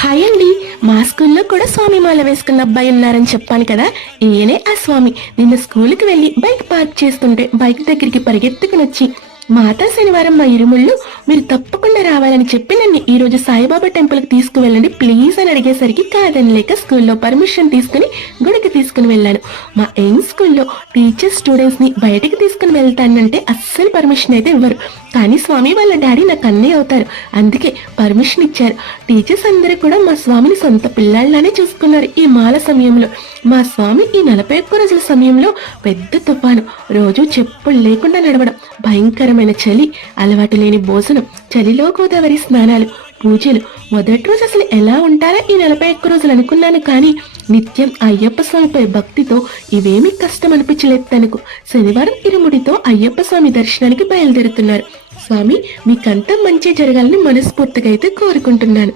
Hi అండి. మా స్కూల్లో కూడా స్వామి మాల వేసుకున్న అబ్బాయి ఉన్నారని చెప్పాను కదా. ఈయనే ఆ స్వామి. నిన్న స్కూల్కి వెళ్ళి బైక్ పార్క్ చేస్తుంటే బైక్ దగ్గరికి పరిగెత్తుకుని వచ్చి మాతా శనివారం మా ఇరుముళ్ళు మీరు తప్పకుండా రావాలని చెప్పి నన్ను ఈ రోజు సాయిబాబా టెంపుల్కి తీసుకువెళ్ళండి. ప్లీజ్ అని అడిగేసరికి కాదని లేక స్కూల్లో పర్మిషన్ తీసుకుని గుడికి తీసుకుని వెళ్ళాను. మా ఎయిమ్ స్కూల్లో టీచర్స్ స్టూడెంట్స్ని బయటికి తీసుకుని వెళ్తానంటే అస్సలు పర్మిషన్ అయితే ఇవ్వరు. కానీ స్వామి వాళ్ళ డాడీ నాకు అన్నయ్య అవుతారు. అందుకే పర్మిషన్ ఇచ్చారు. టీచర్స్ అందరూ కూడా మా స్వామిని సొంత పిల్లాళ్ళనే చూసుకున్నారు ఈ మాల సమయంలో. మా స్వామి ఈ నలభై ఒక్క రోజుల సమయంలో పెద్ద తుఫాను. రోజు చెప్పులు లేకుండా నడవడం. భయంకరమైన చలి అలవాటు లేని భోజనం చలిలో గోదావరి స్నానాలు పూజలు. మొదటి రోజు అసలు ఎలా ఉంటారా ఈ నలభై ఒక్క రోజులు అనుకున్నాను కానీ నిత్యం అయ్యప్ప స్వామిపై భక్తితో ఇవేమీ కష్టం అనిపించలేదు తనకు. శనివారం ఇరుముడితో అయ్యప్ప స్వామి దర్శనానికి బయలుదేరుతున్నారు. స్వామి మీకంతా మంచి జరగాలని మనస్ఫూర్తిగా అయితే కోరుకుంటున్నాను.